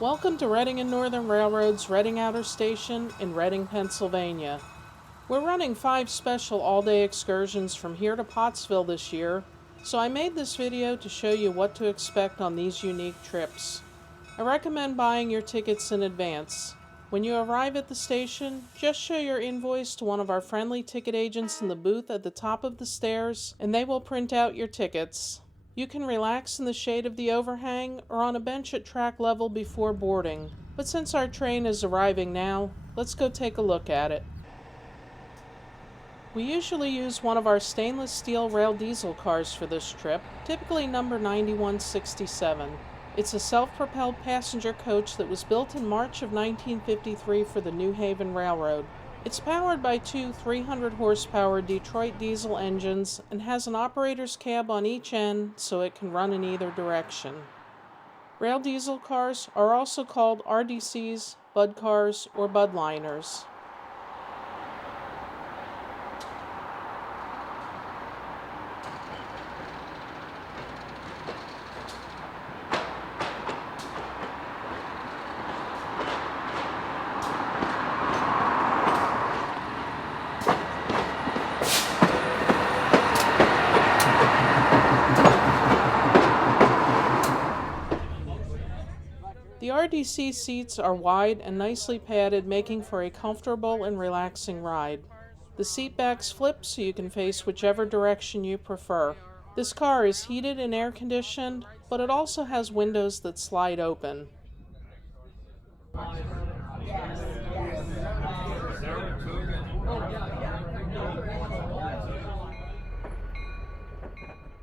Welcome to Reading and Northern Railroad's Reading Outer Station in Reading, Pennsylvania. We're running 5 special all-day excursions from here to Pottsville this year, so I made this video to show you what to expect on these unique trips. I recommend buying your tickets in advance. When you arrive at the station, just show your invoice to one of our friendly ticket agents in the booth at the top of the stairs, and they will print out your tickets. You can relax in the shade of the overhang or on a bench at track level before boarding. But since our train is arriving now, let's go take a look at it. We usually use one of our stainless steel rail diesel cars for this trip, typically number 9167. It's a self-propelled passenger coach that was built in March of 1953 for the New Haven Railroad. It's powered by 2 300-horsepower Detroit diesel engines and has an operator's cab on each end so it can run in either direction. Rail diesel cars are also called RDCs, Bud cars, or Budliners. The RDC seats are wide and nicely padded, making for a comfortable and relaxing ride. The seat backs flip so you can face whichever direction you prefer. This car is heated and air conditioned, but it also has windows that slide open.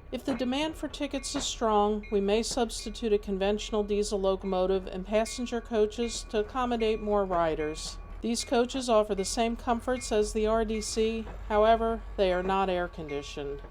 If the demand for tickets is strong, we may substitute a conventional diesel locomotive and passenger coaches to accommodate more riders. These coaches offer the same comforts as the RDC, however, they are not air conditioned.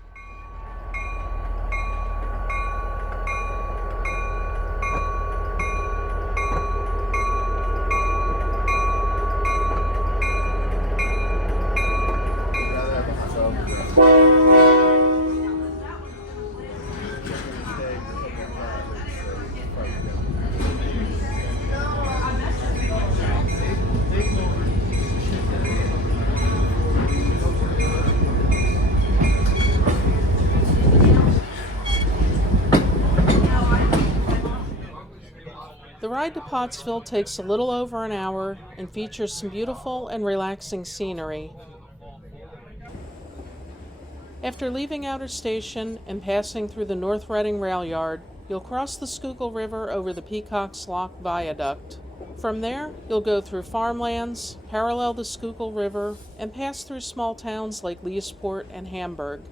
The ride to Pottsville takes a little over an hour and features some beautiful and relaxing scenery. After leaving Outer Station and passing through the North Reading Rail Yard, you'll cross the Schuylkill River over the Peacock's Lock Viaduct. From there, you'll go through farmlands, parallel the Schuylkill River, and pass through small towns like Leesport and Hamburg.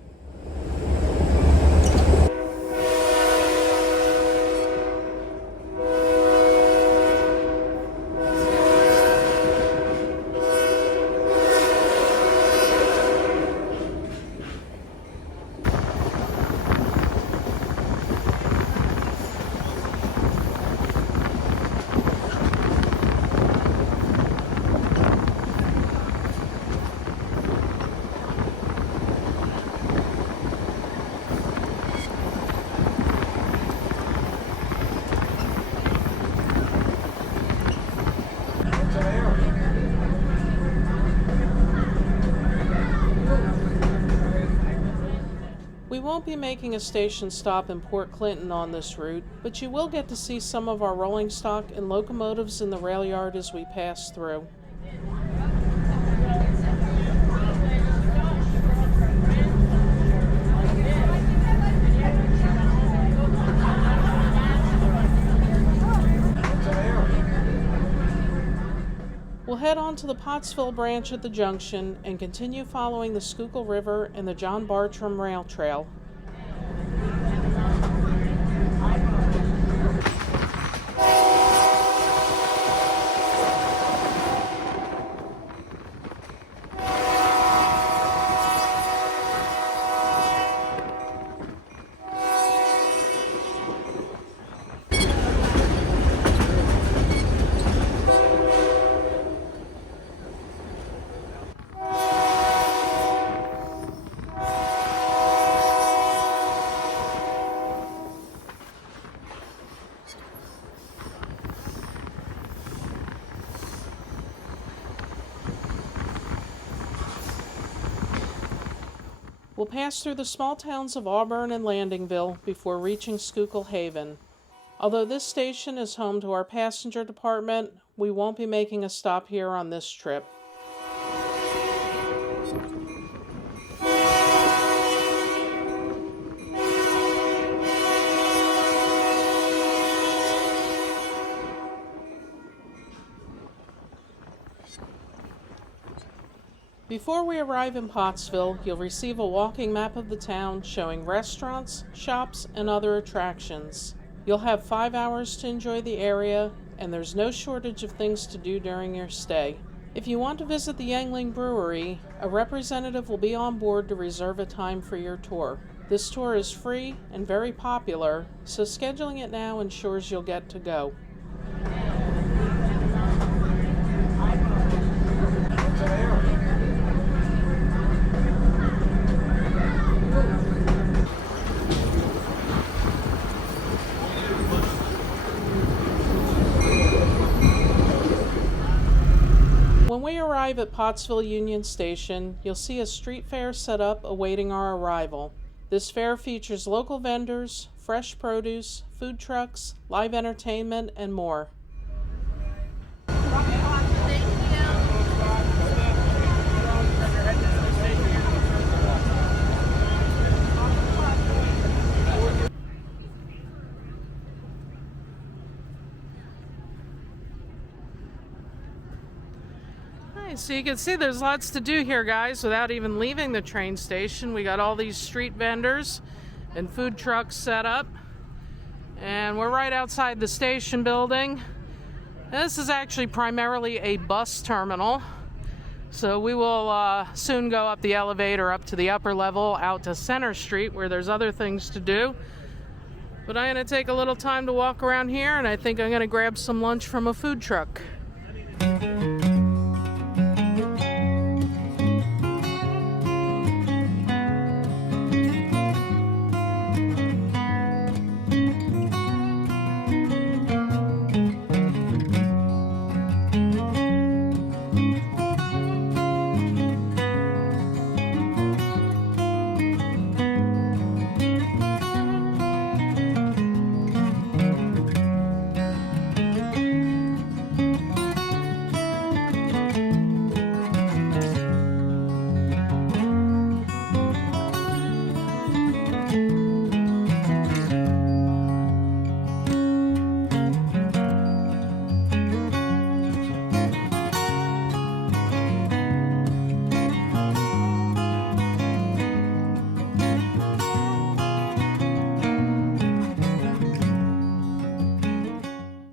We won't be making a station stop in Port Clinton on this route, but you will get to see some of our rolling stock and locomotives in the rail yard as we pass through. We'll head on to the Pottsville branch at the junction and continue following the Schuylkill River and the John Bartram Rail Trail. We'll pass through the small towns of Auburn and Landingville before reaching Schuylkill Haven. Although this station is home to our passenger department, we won't be making a stop here on this trip. Before we arrive in Pottsville, you'll receive a walking map of the town showing restaurants, shops, and other attractions. You'll have 5 hours to enjoy the area, and there's no shortage of things to do during your stay. If you want to visit the Yuengling Brewery, a representative will be on board to reserve a time for your tour. This tour is free and very popular, so scheduling it now ensures you'll get to go. When we arrive at Pottsville Union Station, you'll see a street fair set up awaiting our arrival. This fair features local vendors, fresh produce, food trucks, live entertainment, and more. So you can see there's lots to do here, guys, without even leaving the train station. We got all these street vendors and food trucks set up, and we're right outside the station building. This is actually primarily a bus terminal, so we will soon go up the elevator up to the upper level out to Center Street where there's other things to do. But I'm going to take a little time to walk around here, and I think I'm going to grab some lunch from a food truck.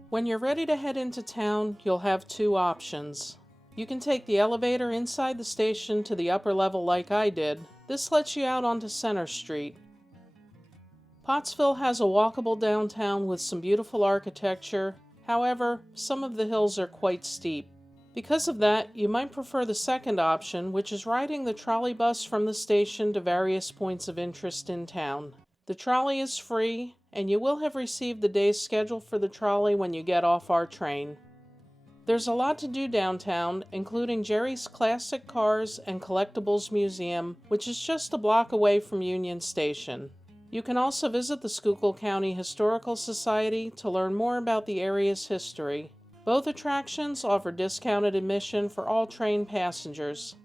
When you're ready to head into town, you'll have two options. You can take the elevator inside the station to the upper level like I did. This lets you out onto Center Street. Pottsville has a walkable downtown with some beautiful architecture. However, some of the hills are quite steep. Because of that, you might prefer the second option, which is riding the trolley bus from the station to various points of interest in town. The trolley is free, and you will have received the day's schedule for the trolley when you get off our train. There's a lot to do downtown, including Jerry's Classic Cars and Collectibles Museum, which is just a block away from Union Station. You can also visit the Schuylkill County Historical Society to learn more about the area's history. Both attractions offer discounted admission for all train passengers.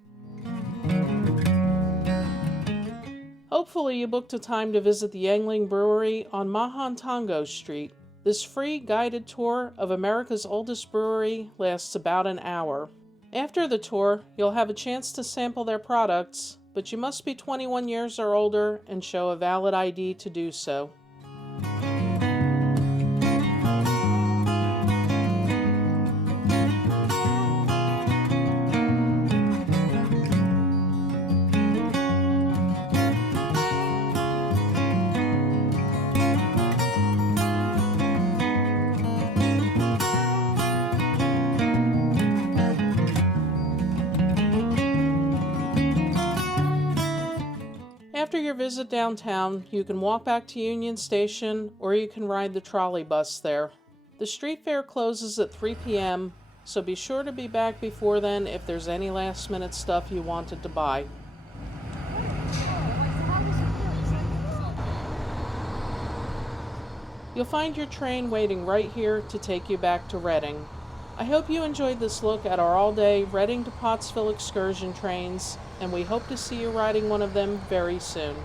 Hopefully you booked a time to visit the Yuengling Brewery on Mahontongo Street. This free guided tour of America's oldest brewery lasts about an hour. After the tour, you'll have a chance to sample their products, but you must be 21 years or older and show a valid ID to do so. After your visit downtown, you can walk back to Union Station or you can ride the trolley bus there. The street fair closes at 3 p.m., so be sure to be back before then if there's any last-minute stuff you wanted to buy. You'll find your train waiting right here to take you back to Reading. I hope you enjoyed this look at our all-day Reading to Pottsville excursion trains, and we hope to see you riding one of them very soon.